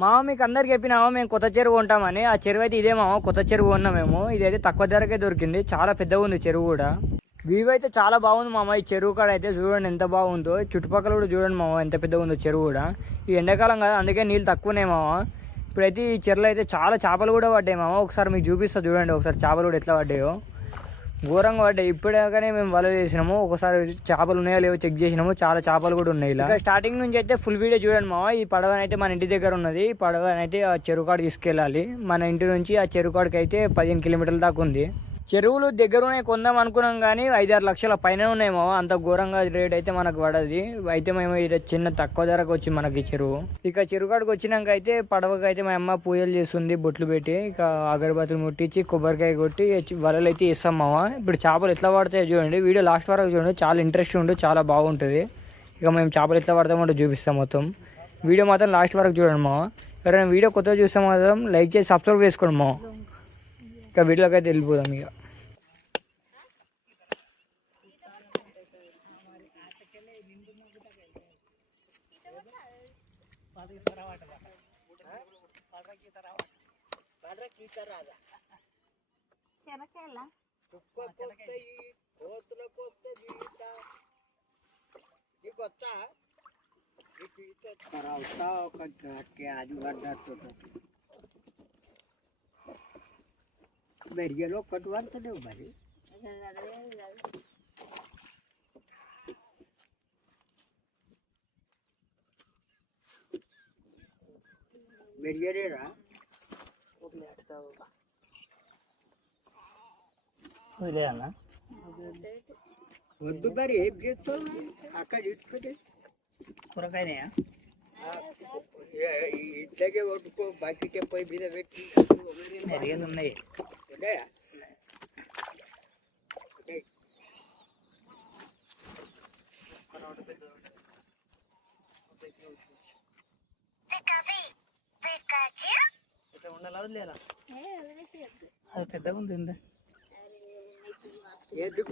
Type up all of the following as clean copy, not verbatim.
మామ మీకు అందరికి చెప్పినామా మేము కొత్త చెరువు ఉంటామని. ఆ చెరువు అయితే ఇదే మామ, కొత్త చెరువు ఉన్నాం మేము. ఇదైతే తక్కువ ధరకే దొరికింది, చాలా పెద్దగా ఉంది చెరువు కూడా. వ్యూ అయితే చాలా బాగుంది మామ. ఈ చెరువు కాడ అయితే చూడండి ఎంత బాగుందో, చుట్టుపక్కల కూడా చూడండి మామ ఎంత పెద్దగా ఉందో చెరువు కూడా. ఈ ఎండాకాలం కదా అందుకే నీళ్ళు తక్కువనే మామ. ఇప్పుడైతే ఈ చెరువులో అయితే చాలా చేపలు కూడా పడ్డాయి మామ. ఒకసారి మీకు చూపిస్తా చూడండి, ఒకసారి చేపలు కూడా ఎట్లా పడ్డాయో, ఘోరంగా పడ్డాయి. ఇప్పుడే మేము వల వేసినాము, ఒకసారి చేపలు ఉన్నాయో లేవో చెక్ చేసినాము, చాలా చేపలు కూడా ఉన్నాయి. ఇలా స్టార్టింగ్ నుంచి అయితే ఫుల్ వీడియో చూడండి మామ. ఈ పడవ అయితే మన ఇంటి దగ్గర ఉన్నది. ఈ పడవనైతే ఆ చెరువు కాడ తీసుకెళ్ళాలి. మన ఇంటి నుంచి ఆ చెరువు కాడికి అయితే 15 కిలోమీటర్ల దాకా ఉంది. చెరువులు దగ్గరనే కొందాం అనుకున్నాం కానీ 5-6 లక్షల పైన ఉన్నాయి మామ. అంత ఘోరంగా రేట్ అయితే మనకు పడది. అయితే మేము చిన్న తక్కువ ధరకు వచ్చి మనకి చెరువు. ఇక చెరువు కాడికి వచ్చినాక అయితే పడవకి అయితే మా అమ్మ పూజలు చేస్తుంది, బొట్లు పెట్టి, ఇక అగరబత్తులు ముట్టించి కొబ్బరికాయ కొట్టి వలలు అయితే ఇస్తాం మామ. ఇప్పుడు చేపలు ఎట్లా పడతాయో చూడండి, వీడియో లాస్ట్ వరకు చూడండి, చాలా ఇంట్రెస్ట్ ఉండు, చాలా బాగుంటుంది. ఇక మేము చేపలు ఎట్లా పడతామంటే చూపిస్తాం మొత్తం. వీడియో మాత్రం లాస్ట్ వరకు చూడండి మామ. ఎవరైనా వీడియో కొత్తగా చూస్తే మాత్రం లైక్ చేసి సబ్స్క్రైబ్ చేసుకోండి మామ. ఇక వీడియోకి అయితే వెళ్ళిపోదాం. ఇక మెరిగలో ఒక్కటి పడుతున్నావు మరి. మెరిగలేరా వద్దు మరి ఏం చేస్తావు అక్కడ ఇట్టుకుంటే కూరగాయనే ఇంట్లోకే వండుకో, బకెట్ పొయ్యి మీద పెట్టి. ఉన్నాయి ఉన్నాయా? అది పెద్దగా ఉంది. ఎందుకు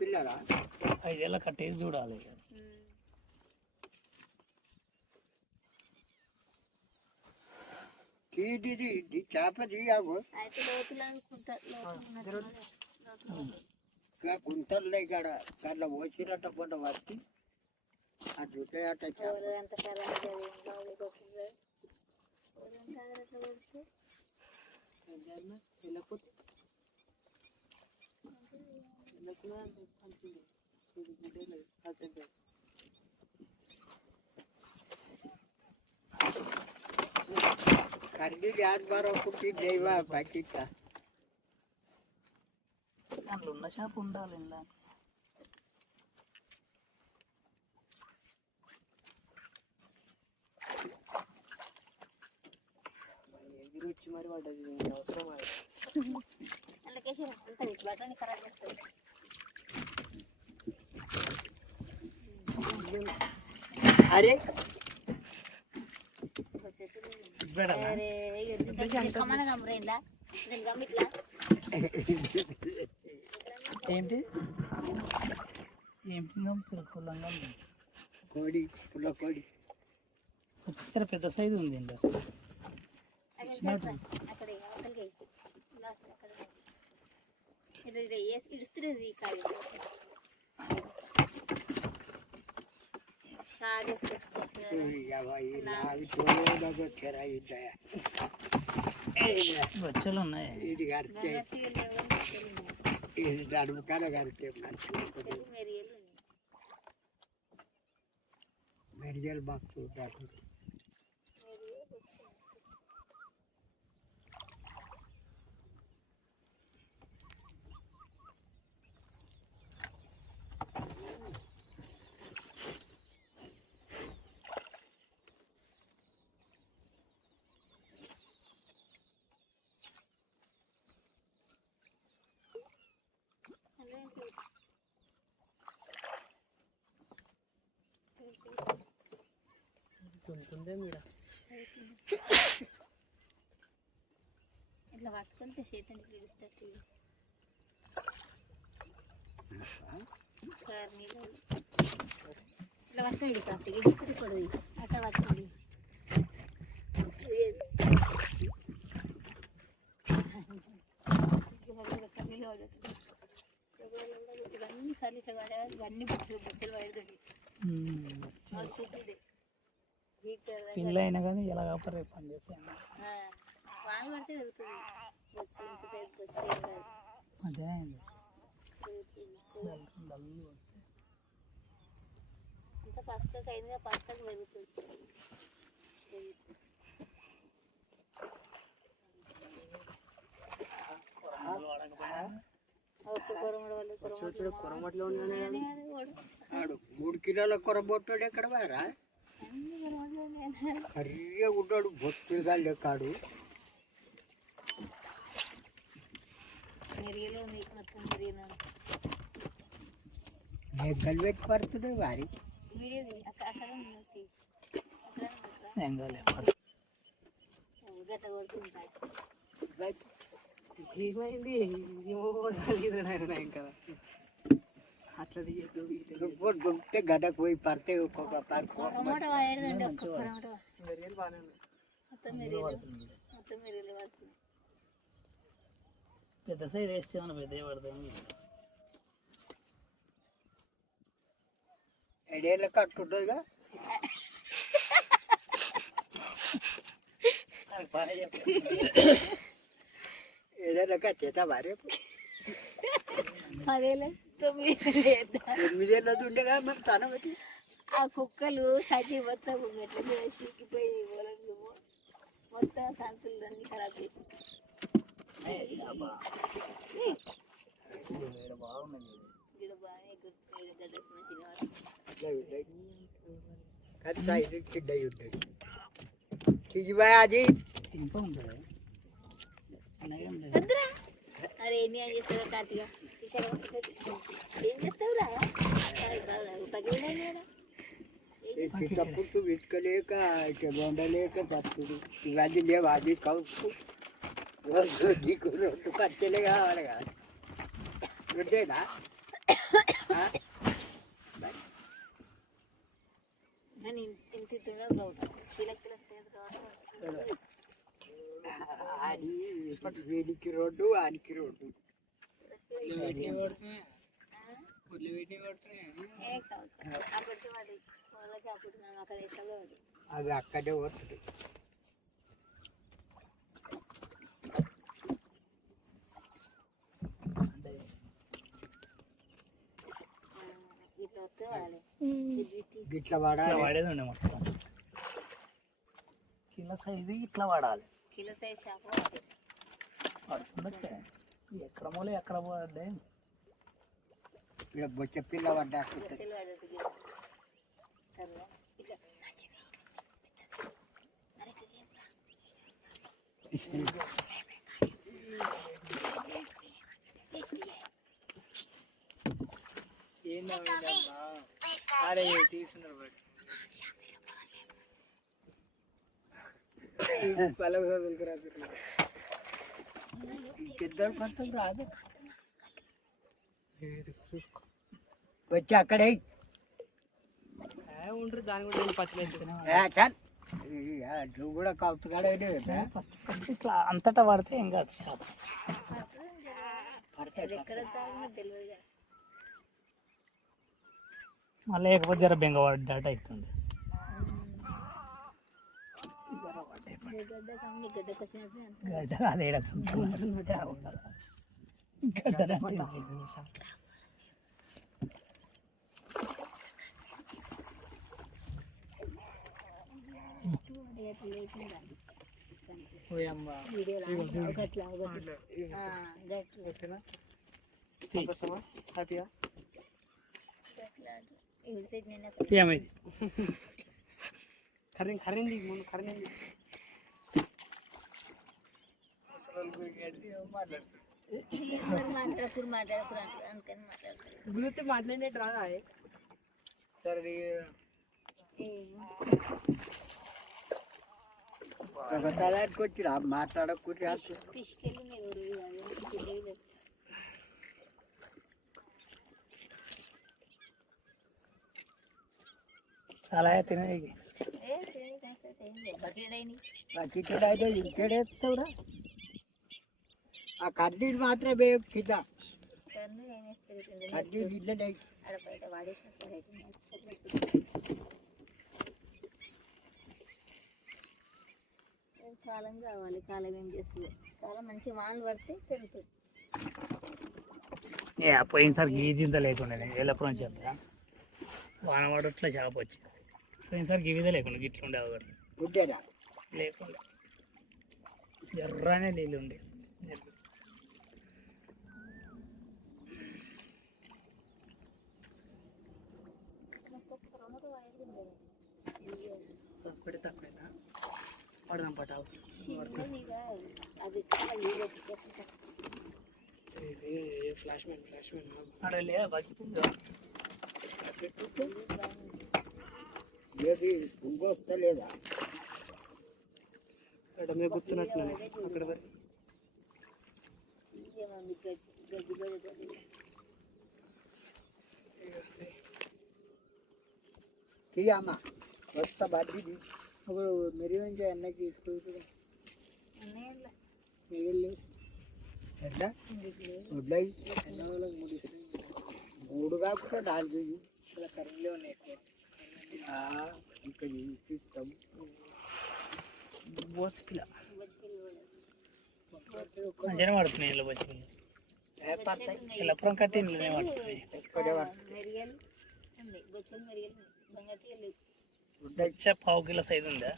పిల్లరా 5 ఏళ్ళ కట్టేసి చూడాలి. తీది చేప తీయాగు గుంతలు ఇక్కడ కళ్ళ పోసినట్ట పొన్న వచ్చి అటు అట్ట కర్రీ యాద్ బారో కుట్టి దేవా బకెట్ దాంట్లో ఉన్న చేప ఉండాలి. ఇలా ఎగిరొచ్చి మరి పడ్డది, అవసరం అరే ఏంటి కోడి పుల్ల కోడి పెద్ద సైజు ఉంది. బచ్చలు ఉన్నాయి. ఇది కడితే ఇది నడుము కాడ కడితే మెరియల్ బాక్స్ ఇట్లా పట్టుకుంటే చేతిని పిలుస్తారు ఇట్లా పట్టుకోండి కాబట్టి ఇడిస్తే కూడా అక్కడ పట్టుకోండి ఇవన్నీ కళ్ళు ఇట్లా పడేవాళ్ళు ఇవన్నీ బుచ్చలు పడుతుంది పిల్ల అయినా కానీ ఎలా కాపరే పని చేస్తాను వాళ్ళు పడితే వెళ్తుంది వచ్చి ఇంత సైడ్ వచ్చి అదే అంత పసుకకు అయిందిగా పసుకకు పెరుగుతుంది ఒక్క కొరమడ వాళ్ళు కొరమట్లో 3 కిలోల కొరబొట్టాడు ఎక్కడ బారా కర్రీగా ఉంటాడు బొత్తుగా లెక్కాడు మెరిగలో మీకు మొత్తం మెరిగిన మేకలు పెట్టి పడుతుంది వారి వీడియో అక్కడ గట్ట కొడుతుంటాయి అట్లా దొరికితే గడ్డకు పోయి పడితే ఒక్కొక్క టమాటో వాడేదండి ఒక్క టమాటో మొత్తం మెరిగలు పడుతుంది పెద్ద సైజ్ వేస్తే మన పెద్ద పడుతుంది ఎడేళ్ళ కట్టుంటుందిగా ఏదైనా కట్టేదా భార్య 8 ఏళ్ళది ఉండేగా మరి తన బట్టి ఆ కుక్కలు సచి మొత్తం మెట్ల మీద సిక్కిపోయి మొత్తం సంచులు అన్ని ఖరాబ్ చేసి అది తింప ఉంటుంది అరే ఏం చేస్తారా తాతయ్య ఏం చేస్తావురా తప్పుడు వెతుకలేక వండలేక తప్పుడు ఇవన్నీ లేవు అది కౌసు రోజు నీకు 2 పచ్చలే కావాలి కదా రొట్టేనా అది వీడికి 2 ఆనికి 2 అది అక్కడే వస్తుంది ఇట్లా వాడేది ఉండే మొత్తం కిలో సైజు ఇట్లా వాడాలి కిలో సైజ్ చేప పడుతుందచ్చే ఎక్కడ మూల ఎక్కడ పోద్దే ఇక్కడ బొచ్చ పిల్ల పడ్డా ఇద్దరు పట్టం రాదు వచ్చి అక్కడే ఉంటారు దాని కూడా పచ్చలేదు నువ్వు కూడా కౌతుగాడే ఇట్లా అంతటా పడితే ఏం కాదు మళ్ళీ లేకపోతే జర బెంగ పడ్డాట అవుతుంది గడ్డ అదే ఖరీంది ముందు ఖరీంది మాట్లాడేట్టు రాదా సరే ఒక తలానికి వచ్చి మాట్లాడకుండా పిసికెళ్ళి మీరు గుడ్డవి చాలా తినే బకెట్ అయితే ఇంకేడేస్తావురా ఆ కడ్డీలు మాత్రమే కింద కడ్డీలు ఇళ్ళనే కాలం కావాలి. కాలం ఏం చేస్తుంది? కాలం మంచి వానలు పడితే పెరుగుతుంది. పోయినసారి గీదింత లేకుండా ఎల్లప్పుడు చెప్తా వాన పడట్లా చేప వచ్చింది. పోయినసారి గీవిదే లేకుండా గిట్ల ఉండే ఒకటి గుడ్డేనా లేకుండా ఎర్రనే నీళ్ళు ఉండే. ఒకటి తక్కువైనా పడదాం పట్టావు ఫ్లాష్ మ్యాన్ అడలే బతుకుందా ఏది ఇంకొస్తలేదా అక్కడ మీద గుర్తున్నట్టు అక్కడ తీయమ్మా వస్తా బడ్డీది అప్పుడు మెరుగంచి అన్నకి తీసుకుంటున్నా మిగిలి ఎట్లా వడ్లయి ఎన్న వాళ్ళకి మూడు కాకుండా నాలుగు ఇలా కరెంట్లే ఉన్నాయి ఎక్కువ ఇంకా తీస్తాం బోట్స్ పిల్ల మంచిగానే పడుతున్నాయి ఇలా బొచ్చి ఎల్లపురం కట్టి ఇంట్లోనే పడుతున్నాయి. వచ్చే పావు కిలో సైజు ఉందా?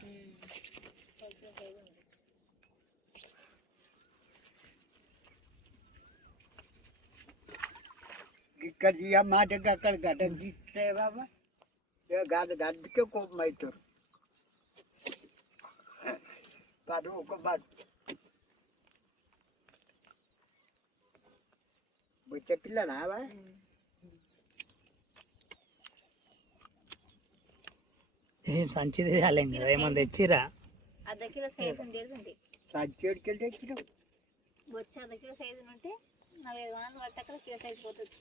ఇక్కడ తీయమ్మా దగ్గర అక్కడ గడ్డ తీస్తే బాబా గడ్డకే కోపం అవుతారు కాదు ఒక బాట్ బొచ్చ పిల్లనా ఏం సంచిది చాలేం కదా ఏమన్నా తెచ్చిరా? అర్ధ కిలో సైజు ఉండేది సంచేడికెళ్ళి తెచ్చినావు వచ్చి అర్ధ కిలో సైజు ఉంటే 4-5 వానలు పట్టాక కిలో సైజు పోతుంది.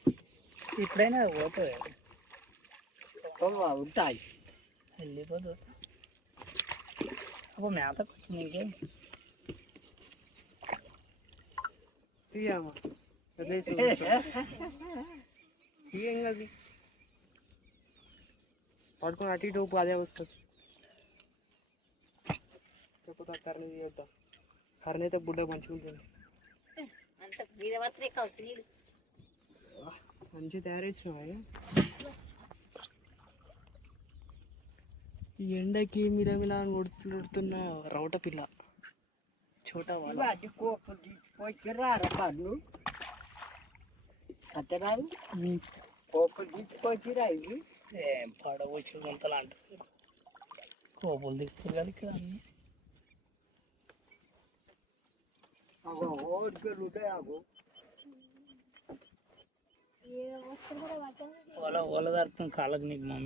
ఇప్పుడైనా పోతుంది ఉంటాయి వెళ్ళిపోతుంది. అప్పుడు మేతకు వచ్చింది ఇంకేం తీయమ్మా తీయం కదా పడుకొని అటు ఇటు ఉప్పు అదే వస్తుంది. లేకపోతే ఆ కర్రీ తీయొద్దాం. కర్రీ అయితే బుడ్డ మంచిగా ఉంటుంది. అంత మీద మాత్రమే కావచ్చు నీళ్ళు మంచిగా తయారు చేసినావా? ఈ ఎండకి మిలమిలా కొడుతున్న రౌట పిల్ల చోట వాళ్ళ అది కోపం తీసుకొచ్చిరా పండ్లు కట్టరాలు కోపం తీసుకొచ్చిరా ఇవి ఏం పడవచ్చు గుంతలు అంటారు. కోపులు తీస్తారు కదా ఇక్కడ అన్నీ. ఓడికలు ఉంటాయి అగో ఓల ఓల దారుతుంది కాళ్ళకి నీకు మమ్మీ.